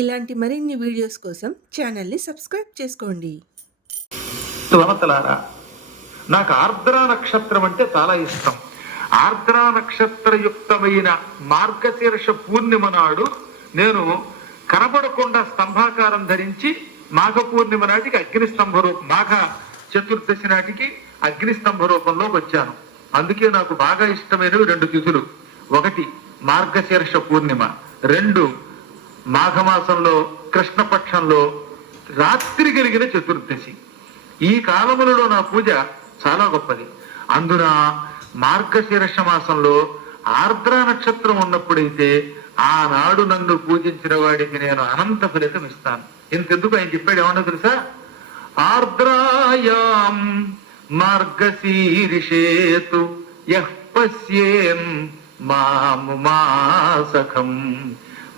ఇలాంటి మరిన్ని వీడియోస్ కోసం ఛానల్ని సబ్స్క్రైబ్ చేసుకోండి. శ్రవతలారా నాకు ఆర్ద్ర నక్షత్రం అంటే చాలా ఇష్టం. ఆర్ద్ర నక్షత్రయుక్తమైన మార్గశీర్ష పూర్ణిమ నాడు నేను కనబడకుండా స్తంభాకారం ధరించి మాఘ పూర్ణిమ నాటికి అగ్నిస్తంభ రూపం మాఘ చతుర్దశి నాటికి అగ్నిస్తంభ రూపంలో వచ్చాను. అందుకే నాకు బాగా ఇష్టమైనవి రెండు తిథులు. ఒకటి మార్గశీర్ష పూర్ణిమ రెండు మాఘమాసంలో కృష్ణపక్షంలో రాత్రి కలిగిన చతుర్దశి. ఈ కాలములలో నా పూజ చాలా గొప్పది. అందున మార్గశీర్ష మాసంలో ఆర్ద్ర నక్షత్రం ఉన్నప్పుడైతే ఆనాడు నన్ను పూజించిన వాడికి నేను అనంత ఫలితం ఇస్తాను. ఇంతెందుకు ఆయన చెప్పాడు ఏమన్నా తెలుసా? ఆర్ద్రాయాం మార్గశీర్షేతు యః మాము మాసకం.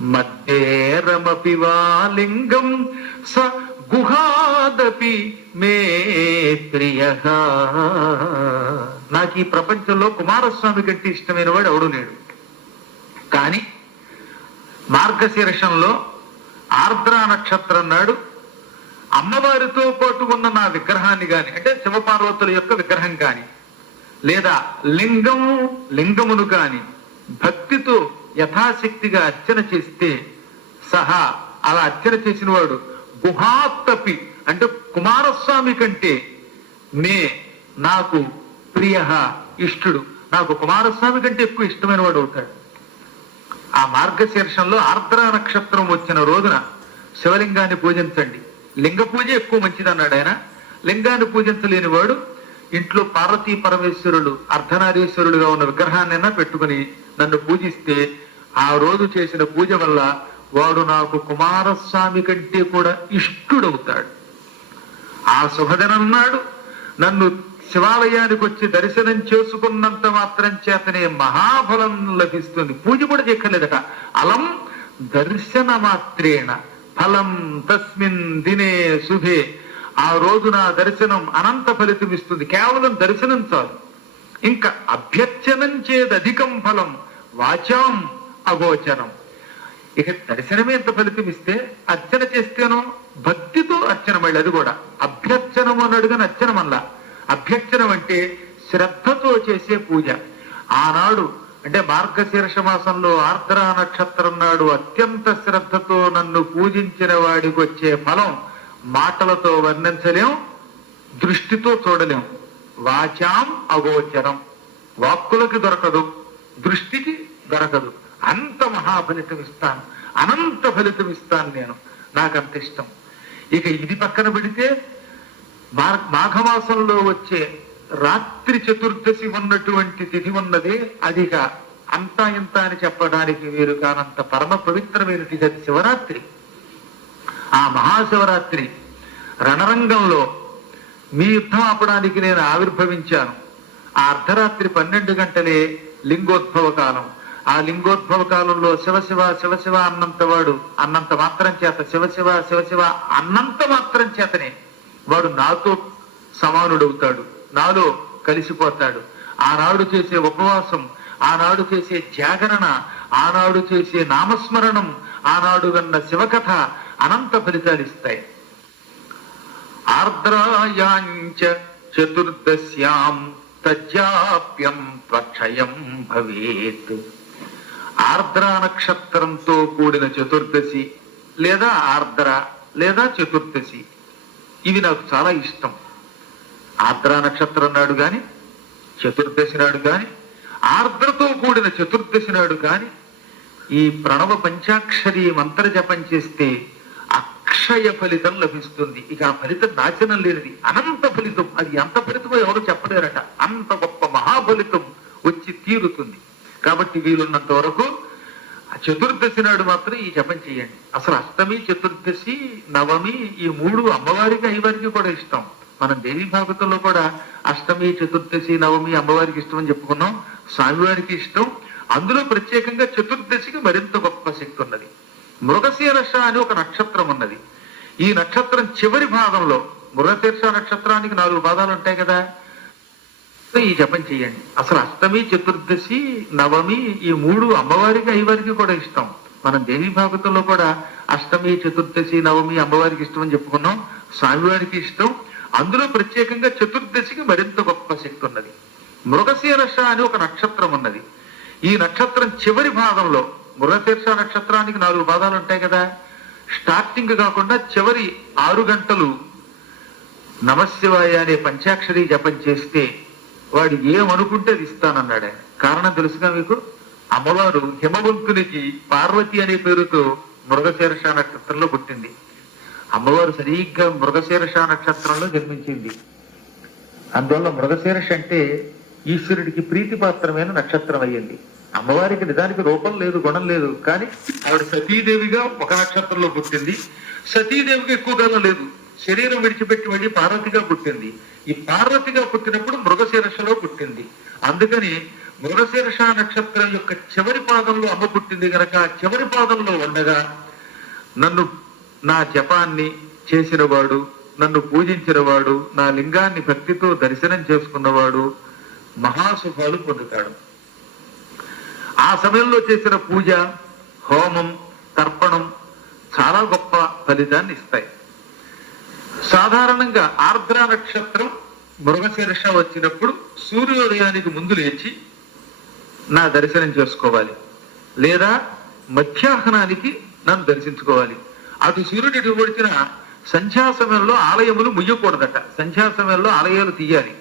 మధ్యేరమపి వా లింగం స గుహాదపి మే ప్రియ. నాకు ఈ ప్రపంచంలో కుమారస్వామి కంటే ఇష్టమైన వాడు ఎవడు లేడు. కానీ మార్గశీర్షంలో ఆర్ద్ర నక్షత్రం నాడు అమ్మవారితో పాటు ఉన్న నా విగ్రహాన్ని కాని అంటే శివపార్వతుల యొక్క విగ్రహం కాని లేదా లింగము లింగమును కాని భక్తితో యథాశక్తిగా అర్చన చేస్తే సహా అలా అర్చన చేసిన వాడు గుహాత్తపి అంటే కుమారస్వామి కంటే మే నాకు ప్రియ ఇష్టుడు. నాకు కుమారస్వామి కంటే ఎక్కువ ఇష్టమైన వాడు అవుతాడు. ఆ మార్గశీర్షంలో ఆర్ద్ర నక్షత్రం వచ్చిన రోజున శివలింగాన్ని పూజించండి. లింగ పూజ ఎక్కువ మంచిది అన్నాడు ఆయన. లింగాన్ని పూజించలేని వాడు ఇంట్లో పార్వతీ పరమేశ్వరుడు అర్ధనారీశ్వరుడుగా ఉన్న విగ్రహాన్నైనా పెట్టుకుని నన్ను పూజిస్తే ఆ రోజు చేసిన పూజ వల్ల వాడు నాకు కుమారస్వామి కంటే కూడా ఇష్టుడవుతాడు. ఆ శుభదినం నాడు నన్ను శివాలయానికి వచ్చి దర్శనం చేసుకున్నంత మాత్రం చేతనే మహాఫలం లభిస్తుంది. పూజ కూడా చెక్కలేదట అలం దర్శన మాత్రేణ ఫలం తస్మిన్ దినే శుభే. ఆ రోజు నా దర్శనం అనంత ఫలితం ఇస్తుంది కేవలం దర్శనం చాలు. ఇంకా అభ్యర్చనం చేదధికం ఫలం వాచాం అగోచరం. ఇక దర్శనమే ఎంత ఫలితం ఇస్తే అర్చన చేస్తేనో భక్తితో అర్చన మళ్ళీ అది కూడా. అభ్యర్చనం అన్నాడు కానీ అర్చన మళ్ళా అభ్యర్చనం అంటే శ్రద్ధతో చేసే పూజ. ఆనాడు అంటే మార్గశీర్ష మాసంలో ఆర్ద్ర నక్షత్రం నాడు అత్యంత శ్రద్ధతో నన్ను పూజించిన వాడికి వచ్చే ఫలం మాటలతో వర్ణించలేం దృష్టితో చూడలేం. వాచాం అగోచరం. వాక్కులకి దొరకదు దృష్టికి దొరకదు. అంత మహాఫలితం ఇస్తాను అనంత ఫలితం ఇస్తాను నేను. నాకంత ఇష్టం. ఇక ఇది పక్కన పెడితే మాఘమాసంలో వచ్చే రాత్రి చతుర్దశి ఉన్నటువంటి తిథి ఉన్నది అదిగా అంతా ఇంత అని చెప్పడానికి వీరు కానంత పరమ పవిత్రమైన తిథి అది శివరాత్రి. ఆ మహాశివరాత్రి రణరంగంలో మీ యుద్ధం ఆపడానికి నేను ఆవిర్భవించాను. ఆ అర్ధరాత్రి పన్నెండు గంటలే లింగోద్భవ కాలం. ఆ లింగోద్భవ కాలంలో శివశివ శివశివ అన్నంత వాడు అన్నంత మాత్రం చేత శివశివ శివశివ అన్నంత మాత్రం చేతనే వాడు నాతో సమానుడవుతాడు నాలో కలిసిపోతాడు. ఆనాడు చేసే ఉపవాసం ఆనాడు చేసే జాగరణ ఆనాడు చేసే నామస్మరణం ఆనాడు కన్న శివకథ అనంత ఫలితాలు ఇస్తాయి. ఆర్ద్రాయాంచ చతుర్దశ్యాం తజ్జాప్యం ప్రక్షయం భవేత్. ఆర్ద్ర నక్షత్రంతో కూడిన చతుర్దశి లేదా ఆర్ద్ర లేదా చతుర్దశి. ఇవి నాకు చాలా ఇష్టం. ఆర్ద్ర నక్షత్రం నాడు కానీ చతుర్దశి నాడు గాని ఆర్ద్రతో కూడిన చతుర్దశి నాడు కానీ ఈ ప్రణవ పంచాక్షరి మంత్ర జపం చేస్తే అక్షయ ఫలితం లభిస్తుంది. ఇక ఆ ఫలితం నాశనం లేనిది. అనంత ఫలితం. అది ఎంత ఫలితమో ఎవరు చెప్పలేరట. అంత గొప్ప మహాఫలితం వచ్చి తీరుతుంది. కాబట్టి వీలున్నంత వరకు ఆ చతుర్దశి నాడు మాత్రం ఈ జపం చేయండి. అసలు అష్టమి చతుర్దశి నవమి ఈ మూడు అమ్మవారికి అయ్యవారికి కూడా ఇష్టం. మనం దేవి భాగవతంలో కూడా అష్టమి చతుర్దశి నవమి అమ్మవారికి ఇష్టం అని చెప్పుకున్నాం. స్వామివారికి ఇష్టం. అందులో ప్రత్యేకంగా చతుర్దశికి మరింత గొప్ప శక్తి ఉన్నది. మృగశీర్ష అని ఒక నక్షత్రం ఉన్నది. ఈ నక్షత్రం చివరి భాగంలో మృగశీర్ష నక్షత్రానికి నాలుగు భాగాలు ఉంటాయి కదా. ఈ జపం చేయండి. అసలు అష్టమి చతుర్దశి నవమి ఈ మూడు అమ్మవారికి అయ్యవారికి కూడా ఇష్టం. మనం దేవి భాగతంలో కూడా అష్టమి చతుర్దశి నవమి అమ్మవారికి ఇష్టం అని చెప్పుకున్నాం. స్వామివారికి ఇష్టం. అందులో ప్రత్యేకంగా చతుర్దశికి మరింత గొప్ప శక్తి ఉన్నది. మృగశీరష అని ఒక నక్షత్రం ఉన్నది. ఈ నక్షత్రం చివరి భాగంలో మృగశీర్ష నక్షత్రానికి నాలుగు భాగాలు ఉంటాయి కదా. స్టార్టింగ్ కాకుండా చివరి ఆరు గంటలు నమశివాయ అనే పంచాక్షరి జపం చేస్తే వాడు ఏమనుకుంటే అది ఇస్తానన్నాడు. కారణం తెలుసుగా మీకు? అమ్మవారు హిమవంతునికి పార్వతి అనే పేరుతో మృగశీర్ష నక్షత్రంలో పుట్టింది. అమ్మవారు సరిగ్గా మృగశీర్ష నక్షత్రంలో జన్మించింది. అందువల్ల మృగశీర్ష అంటే ఈశ్వరుడికి ప్రీతిపాత్రమైన నక్షత్రం అయ్యింది. అమ్మవారికి నిజానికి రూపం లేదు గుణం లేదు కానీ ఆవిడ సతీదేవిగా ఒక నక్షత్రంలో పుట్టింది. సతీదేవికి ఎక్కువ కాలం లేదు. శరీరం విడిచిపెట్టి వెళ్ళి పార్వతిగా పుట్టింది. ఈ పార్వతిగా పుట్టినప్పుడు మృగశీర్షలో పుట్టింది. అందుకని మృగశీర్ష నక్షత్రం యొక్క చివరి పాదంలో అమ్మ పుట్టింది గనక చివరి పాదంలో ఉండగా నన్ను నా జపాన్ని చేసినవాడు నన్ను పూజించినవాడు నా లింగాన్ని భక్తితో దర్శనం చేసుకున్నవాడు మహాశుభాలు పొందుతాడు. ఆ సమయంలో చేసిన పూజ హోమం తర్పణం చాలా గొప్ప ఫలితాన్ని ఇస్తాయి. సాధారణంగా ఆర్ద్ర నక్షత్రం మృగశీర్ష వచ్చినప్పుడు సూర్యోదయానికి ముందు లేచి నా దర్శనం చేసుకోవాలి. లేదా మధ్యాహ్నానికి నన్ను దర్శించుకోవాలి. అటు సూర్యుడి పొడిచిన సంధ్యా సమయంలో ఆలయములు ముయ్యకూడదట. సంధ్యా సమయంలో ఆలయాలు తీయాలి.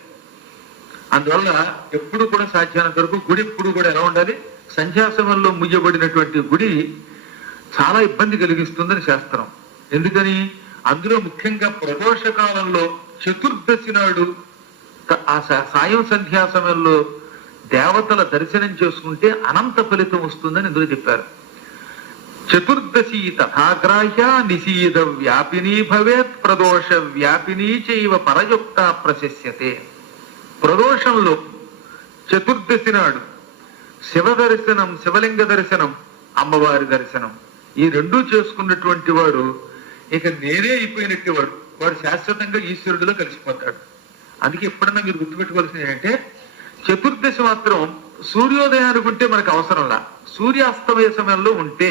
అందువల్ల ఎప్పుడు కూడా సాధ్యమైనంత వరకు గుడి ఎప్పుడు కూడా ఎలా ఉండాలి? సంధ్యాసమయంలో ముయ్యబడినటువంటి గుడి చాలా ఇబ్బంది కలిగిస్తుందని శాస్త్రం. ఎందుకని? అందులో ముఖ్యంగా ప్రదోష కాలంలో చతుర్దశి నాడు త- ఆ సాయం సంధ్యా సమయంలో దేవతల దర్శనం చేసుకుంటే అనంత ఫలితం వస్తుందని ఇందులో చెప్పారు. చతుర్దశి తథాగ్రాహ్య నిశీద వ్యాపినీ భవేత్ ప్రదోష వ్యాపిని చైవ పరయుక్త ప్రశస్యతే. ప్రదోషంలో చతుర్దశి నాడు శివ దర్శనం శివలింగ దర్శనం అమ్మవారి దర్శనం. ఈ రెండూ చేసుకున్నటువంటి వాడు ఇక నేనే అయిపోయినట్టు వాడు వాడు శాశ్వతంగా ఈశ్వరుడిలో కలిసిపోతాడు. అందుకే ఎప్పుడన్నా మీరు గుర్తుపెట్టుకోవాల్సింది ఏంటంటే చతుర్దశి మాత్రం సూర్యోదయానికి ఉంటే మనకు అవసరంలా సూర్యాస్తమయ సమయంలో ఉంటే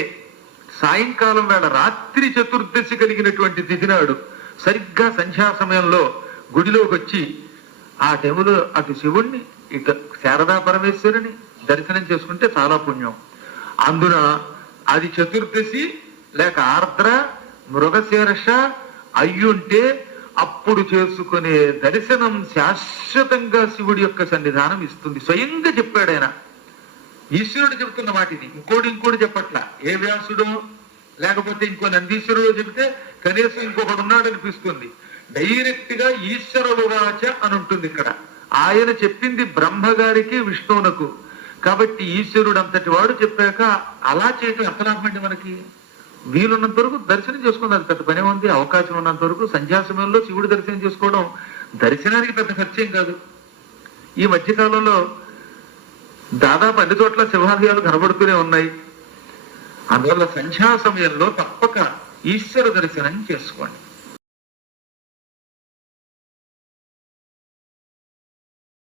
సాయంకాలం వేళ రాత్రి చతుర్దశి కలిగినటువంటి తిథి నాడు సరిగ్గా సంధ్యా సమయంలో గుడిలోకి వచ్చి ఆ టైములో అటు శివుణ్ణి ఇటు శారదా పరమేశ్వరుని దర్శనం చేసుకుంటే చాలా పుణ్యం. అందున అది చతుర్దశి లేక ఆర్ద్ర మృగశీర్ష అయ్యుంటే అప్పుడు చేసుకునే దర్శనం శాశ్వతంగా శివుడి యొక్క సన్నిధానం ఇస్తుంది. స్వయంగా చెప్పాడు ఆయన. ఈశ్వరుడు చెబుతున్న వాటిని ఇంకోటి ఇంకోటి చెప్పట్ల. ఏ వ్యాసుడు లేకపోతే ఇంకో నందీశ్వరుడు చెబితే కనీసం ఇంకొకడు ఉన్నాడు అనిపిస్తుంది డైరెక్ట్గా ఈశ్వరుడు అని ఉంటుంది ఇక్కడ. ఆయన చెప్పింది బ్రహ్మగారికి విష్ణువునకు. కాబట్టి ఈశ్వరుడు అంతటి వాడు చెప్పాక అలా చేయటం ఎంత మనకి. వీలున్నంత వరకు దర్శనం చేసుకున్నది పెద్ద పని ఉంది. అవకాశం ఉన్నంత వరకు సంధ్యా సమయంలో శివుడు దర్శనం చేసుకోవడం దర్శనానికి పెద్ద ఖర్చేం కాదు. ఈ మధ్యకాలంలో దాదాపు అన్ని చోట్ల శివాలయాలు కనబడుతూనే ఉన్నాయి. అందువల్ల సంధ్యా సమయంలో తప్పక ఈశ్వర దర్శనం చేసుకోండి.